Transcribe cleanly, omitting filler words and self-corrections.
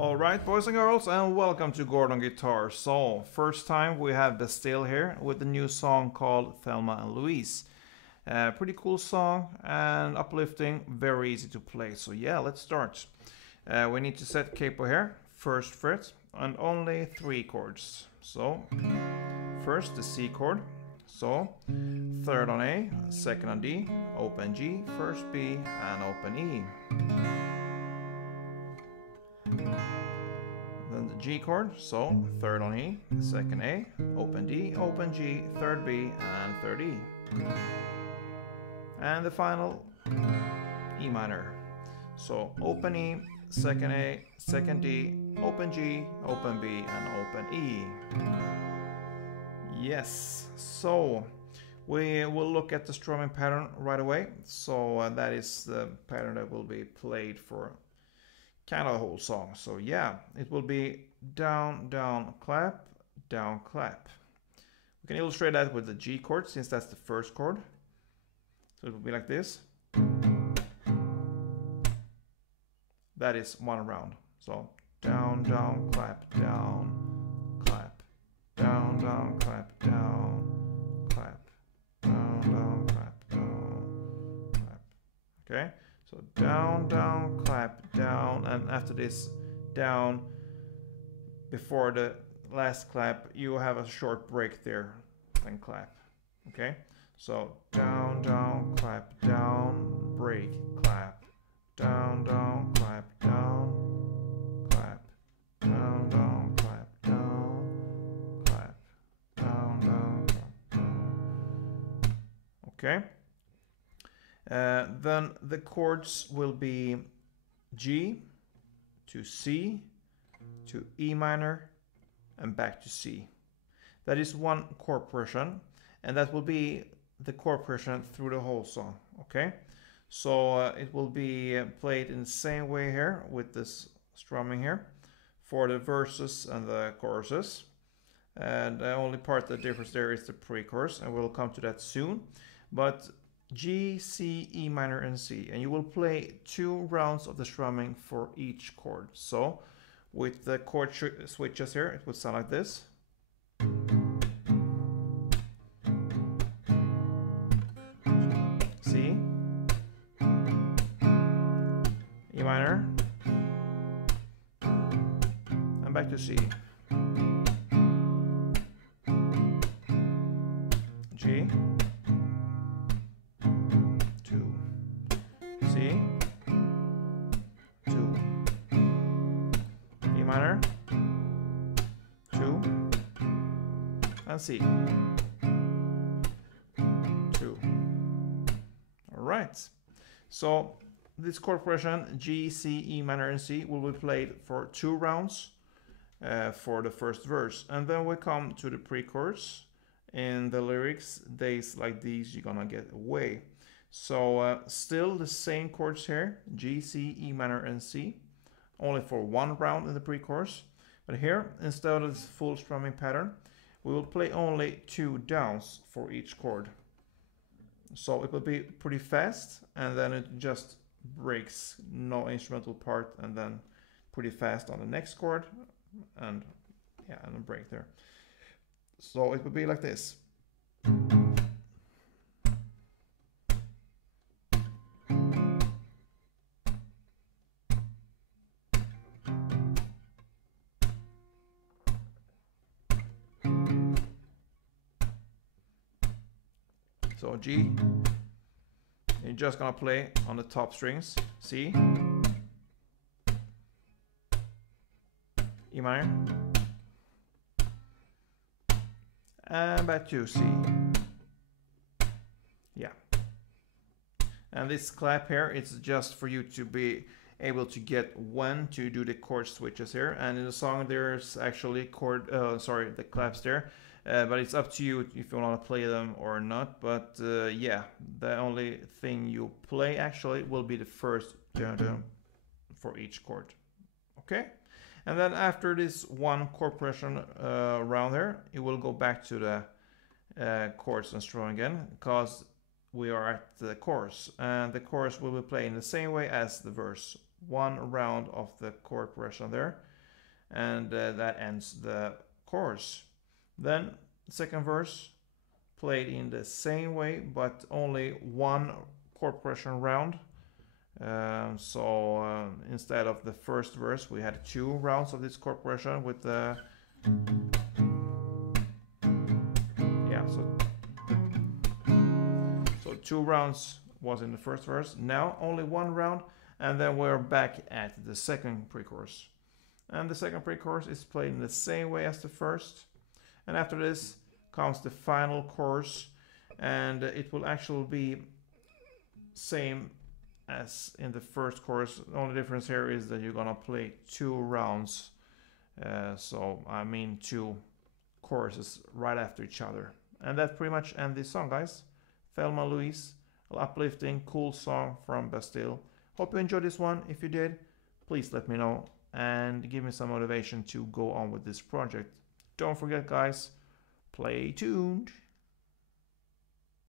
Alright, boys and girls, and welcome to Gordon Guitar. So, first time we have Bastille here with the new song called Thelma Louise. Pretty cool song and uplifting, very easy to play. So yeah, let's start. We need to set capo here, first fret, and only 3 chords. So, first the C chord, so third on A, second on D, open G, first B, and open E. Then the G chord, so third on E, second A, open D, open G, third B, and third E. And the final E minor. So open E, second A, second D, open G, open B, and open E. Yes, so we will look at the strumming pattern right away. So that is the pattern that will be played for kind of the whole song. So yeah, it will be down, down, clap, down, clap. We can illustrate that with the G chord since that's the first chord. So it will be like this. That is one round. So down, down, clap, down, clap, down, down, clap, down, clap, down, down, clap, down, clap. Okay, so down, down, clap, down, and after this down, before the last clap, you have a short break there, then clap. Okay, so down, down, clap, down, break, clap, down, down, clap, down, clap, down, down, clap, down, clap, down, down, clap, down. Okay. Then the chords will be G to C to E minor and back to C. That is one chord progression, and that will be the chord progression through the whole song. Okay, so it will be played in the same way here with this strumming here for the verses and the choruses, and the only part that differs there is the pre-chorus, and we'll come to that soon. But G, C, E minor, and C, and you will play 2 rounds of the strumming for each chord. So with the chord switches here, it would sound like this. C, E minor, and back to C. G, 2, C, 2, E minor, 2, and C, 2. Alright, so this chord progression G, C, E minor, and C will be played for 2 rounds for the first verse, and then we come to the pre-chorus. In the lyrics, days like these you're gonna get away. So still the same chords here, G, C, E minor, and C, only for 1 round in the pre-chorus. But here, instead of this full strumming pattern, we will play only 2 downs for each chord. So it will be pretty fast, and then it just breaks, no instrumental part, and then pretty fast on the next chord, and yeah, and a break there. So it will be like this. So G, you're just gonna play on the top strings, C, E minor, and back to C. Yeah. And this clap here, it's just for you to be able to get when to do the chord switches here. And in the song, there's actually the claps there. But it's up to you if you want to play them or not. But yeah, the only thing you play actually will be the first dun-dun for each chord. Okay? And then after this 1 chord progression round here, it will go back to the chords and strumming again, because we are at the chorus, and the chorus will be playing the same way as the verse. 1 round of the chord progression there, and that ends the chorus. Then second verse played in the same way, but only one chord progression round. Instead of the first verse, we had 2 rounds of this chord progression with the so 2 rounds was in the first verse. Now only 1 round, and then we're back at the second pre-chorus. And the second pre-chorus is played in the same way as the first. And after this comes the final chorus, and it will actually be same as in the first chorus. The only difference here is that you're gonna play 2 rounds. So I mean 2 choruses right after each other. And that pretty much ends this song, guys. Thelma Louise, an uplifting, cool song from Bastille. Hope you enjoyed this one. If you did, please let me know and give me some motivation to go on with this project. Don't forget, guys, play tuned.